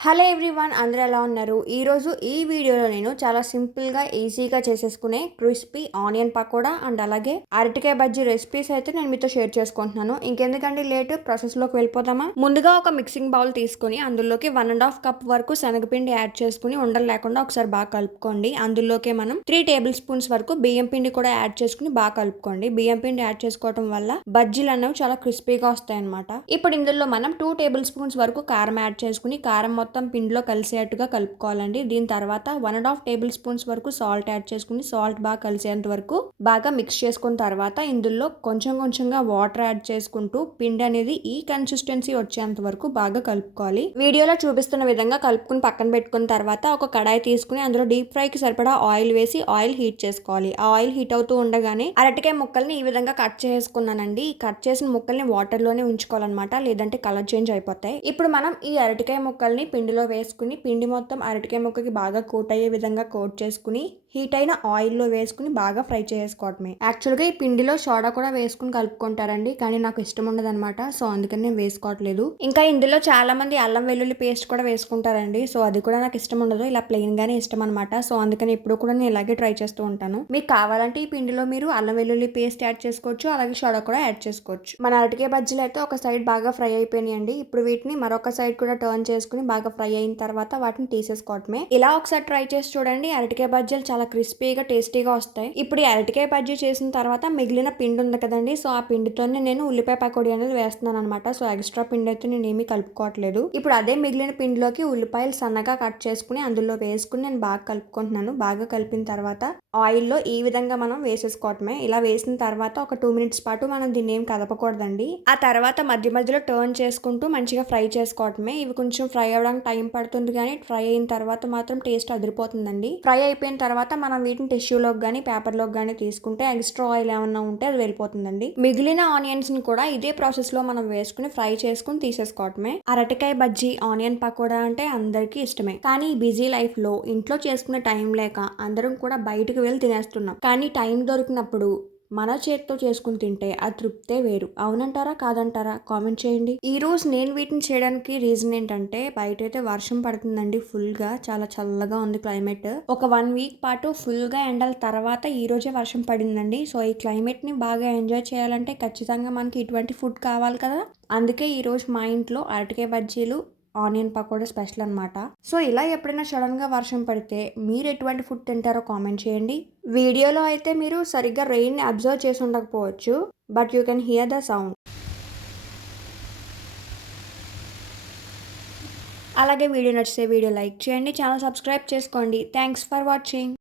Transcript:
Hello everyone అందరూ ఎలా ఉన్నారు? ఈరోజు ఈ వీడియోలో నేను చాలా సింపుల్గా ఈజీగా చేసేసుకునే క్రిస్పీ ఆనియన్ పకోడా అండ్ అలాగే అరటికాయ బజ్జీ రెసిపీస్ అయితే నేను మీతో షేర్ చేసుకుంటున్నాను. ఇంకెందుకంటే లేట్? ప్రాసెస్లోకి వెళ్ళిపోతామా ముందుగా ఒక మిక్సింగ్ బౌల్ తీసుకుని అందులోకి వన్ అండ్ హాఫ్ కప్ వరకు శనగపిండి యాడ్ చేసుకుని ఉండలు లేకుండా ఒకసారి బాగా కలుపుకోండి. అందులోకి మనం త్రీ టేబుల్ స్పూన్స్ వరకు బియ్యం పిండి కూడా యాడ్ చేసుకుని బాగా కలుపుకోండి. బియ్యం పిండి యాడ్ చేసుకోవడం వల్ల బజ్జీలు అనేవి చాలా క్రిస్పీగా వస్తాయి అనమాట ఇప్పుడు ఇందులో మనం టూ టేబుల్ స్పూన్స్ వరకు కారం యాడ్ చేసుకుని కారం మొత్తం మొత్తం పిండిలో కలిసేట్టుగా కలుపుకోవాలండి. దీని తర్వాత one and half tablespoons వరకు సాల్ట్ యాడ్ చేసుకుని సాల్ట్ బాగా కలిసేంత వరకు బాగా మిక్స్ చేసుకున్న తర్వాత ఇందులో కొంచెం కొంచెంగా వాటర్ యాడ్ చేసుకుంటూ పిండి అనేది ఈ కన్సిస్టెన్సీ వచ్చేంత వరకు బాగా కలుపుకోవాలి. వీడియోలో చూపిస్తున్న విధంగా కలుపుకుని పక్కన పెట్టుకున్న తర్వాత ఒక కడాయి తీసుకుని అందులో డీప్ ఫ్రైకి సరిపడా ఆయిల్ వేసి ఆయిల్ హీట్ చేసుకోవాలి. ఆ ఆయిల్ హీట్ అవుతూ ఉండగానే అరటికాయ ముక్కల్ని ఈ విధంగా కట్ చేసుకున్నానండి. కట్ చేసిన ముక్కల్ని వాటర్లోనే ఉంచుకోవాలన్నమాట. లేదంటే కలర్ చేంజ్ అయిపోతాయి. ఇప్పుడు మనం ఈ అరటికాయ ముక్కల్ని పిండిలో వేసుకుని పిండి మొత్తం అరటికాయ ముక్కకి బాగా కోట్ అయ్యే విధంగా కోట్ చేసుకుని హీట్ అయిన ఆయిల్లో వేసుకుని బాగా ఫ్రై చేసుకోవటమే. యాక్చువల్గా ఈ పిండిలో సోడా కూడా వేసుకుని కలుపుకుంటారండి కానీ నాకు ఇష్టం ఉండదు అనమాట సో అందుకని నేను వేసుకోవట్లేదు. ఇంకా ఇందులో చాలా మంది అల్లం వెల్లుల్లి పేస్ట్ కూడా వేసుకుంటారండి సో అది కూడా నాకు ఇష్టం ఉండదు ఇలా ప్లెయిన్ గానే ఇష్టం అనమాట సో అందుకని ఇప్పుడు కూడా నేను ఇలాగే ట్రై చేస్తూ ఉంటాను. మీకు కావాలంటే ఈ పిండిలో మీరు అల్లం వెల్లుల్లి పేస్ట్ యాడ్ చేసుకోవచ్చు అలాగే సోడా కూడా యాడ్ చేసుకోవచ్చు. మన అరటికాయ బజ్జీలు అయితే ఒక సైడ్ బాగా ఫ్రై అయిపోయినాయండి ఇప్పుడు వీటిని మరొక సైడ్ కూడా టర్న్ చేసుకుని బాగా ఫ్రై అయిన తర్వాత వాటిని తీసేసుకోవటమే. ఇలా ఒకసారి ట్రై చేసి చూడండి. అరటికాయ బజ్జీలు చాలా క్రిస్పీగా టేస్టీగా వస్తాయి. ఇప్పుడు ఈ అరటికాయ బజ్జీ చేసిన తర్వాత మిగిలిన పిండి ఉంది కదండి. సో ఆ పిండితోనే నేను ఉల్లిపాయ పకోడీ అనేది వేస్తున్నాను అనమాట సో ఎక్స్ట్రా పిండి అయితే నేను ఏమీ కలుపుకోవట్లేదు. ఇప్పుడు అదే మిగిలిన పిండిలోకి ఉల్లిపాయలు సన్నగా కట్ చేసుకుని అందులో వేసుకుని నేను బాగా కలుపుకుంటున్నాను. బాగా కలిపిన తర్వాత ఆయిల్లో ఈ విధంగా మనం వేసేసుకోవటమే. ఇలా వేసిన తర్వాత ఒక టూ మినిట్స్ పాటు మనం దీన్ని ఏం కదపకూడదండి. ఆ తర్వాత మధ్య మధ్యలో టర్న్ చేసుకుంటూ మంచిగా ఫ్రై చేసుకోవటమే. ఇవి కొంచెం ఫ్రై అవ్వడానికి టైం పడుతుంది కానీ ఫ్రై అయిన తర్వాత మాత్రం టేస్ట్ అదిరిపోతుందండి. ఫ్రై అయిపోయిన తర్వాత మనం వీటిని టిష్యూలోకి కానీ పేపర్లోకి కానీ తీసుకుంటే ఎక్స్ట్రా ఆయిల్ ఏమన్నా ఉంటే అది వెళ్ళిపోతుందండి. మిగిలిన ఆనియన్స్ని కూడా ఇదే ప్రాసెస్లో మనం వేసుకుని ఫ్రై చేసుకుని తీసేసుకోవటమే. అరటికాయ బజ్జీ ఆనియన్ పకోడా అంటే అందరికీ ఇష్టమే. కానీ బిజీ లైఫ్లో ఇంట్లో చేసుకునే టైం లేక అందరం కూడా బయటకు వెళ్ళి తినేస్తున్నాం. కానీ టైం దొరికినప్పుడు మన చేతితో చేసుకుని తింటే ఆ తృప్తే వేరు. అవునంటారా? కాదంటారా? కామెంట్ చేయండి. ఈ రోజు నేను వీటిని చేయడానికి రీజన్ ఏంటంటే బయట అయితే వర్షం పడుతుందండి ఫుల్గా చాలా చల్లగా ఉంది క్లైమేట్. ఒక వన్ వీక్ పాటు ఫుల్గా ఎండల తర్వాత ఈ రోజే వర్షం పడిందండి. సో ఈ క్లైమేట్ని బాగా ఎంజాయ్ చేయాలంటే ఖచ్చితంగా మనకి ఇటువంటి ఫుడ్ కావాలి కదా. అందుకే ఈ రోజు మా ఇంట్లో అరటికాయ బజ్జీలు ఆనియన్ పకోడా స్పెషల్ అనమాట సో ఇలా ఎప్పుడైనా సడన్గా వర్షం పడితే మీరు ఎటువంటి ఫుడ్ తింటారో కామెంట్ చేయండి. వీడియోలో అయితే మీరు సరిగ్గా రెయిన్ని అబ్జర్వ్ చేసి ఉండకపోవచ్చు but you can hear the sound అలాగే వీడియో నచ్చితే వీడియో లైక్ చేయండి ఛానల్ సబ్స్క్రైబ్ చేసుకోండి. Thanks for watching